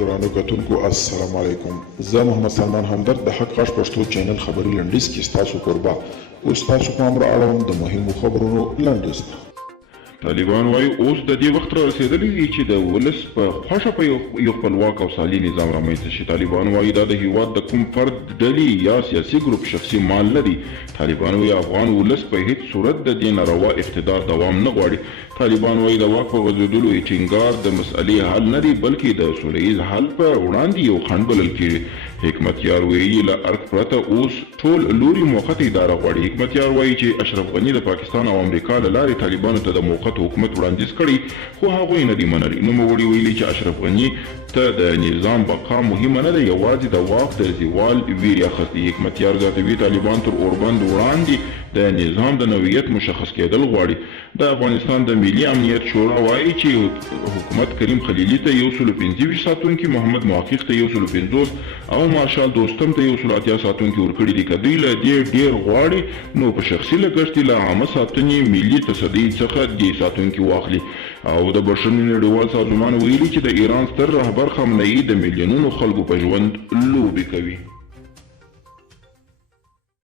ګرانو کتونکو السلام علیکم. زه محمد سلمان همدرد د حق غږ پښتو چینل خبري لنډیز کې ستاسو کوربه اوس تاسو پام را اړوم د مهمو خبرونو لنډیز ته. طالبان وایي اوس د دې وخت را رسېدلی دی چې د ولس په خوښه په یو خپلواک او سالي نظام رامنځته شي. طالبان وایي دا د هیواد د کوم فرد ډلې یا سیاسي ګروپ شخصي مال نه دی. طالبان وایي افغان ولس په هیڅ صورت د دې ناروا اقتدار دوام نه غواړي. طالبان وایي د واک په غځېدلو یې ټینګار د مسئلې حل نه دی بلکې د سوله ییز حل په وړاندې یو خنډ بلل کېږي. حکمتیار وایي له ارګ پرته اوس ټول لوري موقته اداره غواړي. حکمتیار وایي چې اشرف غني د پاکستان او امریکا له لارې طالبانو ته د موقت حکومت وړاندیز کړی خو هغوی نه دي منلي. نوموړي ویلي چې اشرف غني ته د نظام بقا مهمه نه ده یوازې د واک د زوال ویر اخیستی. حکمتیار زیاتوي طالبان تر اوربند وړاندې د نظام د نوعیت مشخص کېدل غواړي. د افغانستان د ملي امنیت شورا وایي چې حکومت کریم خلیلي ته 125 ساتونکي، محمد محقق ته 150 او مارشال دوستم ته 180 ساتونکي ورکړي دي. که دوی له دې ډیر غواړي نو په شخصي لګښت له عامه ساتنې ملي تصدۍ څخه دې ساتونکي واخلي. او د بشري نړیوال سازمان ویلي چې د ایران ستر رهبر خامنه‌ای د میلیونونو خلکو په ژوند لوبې کوي.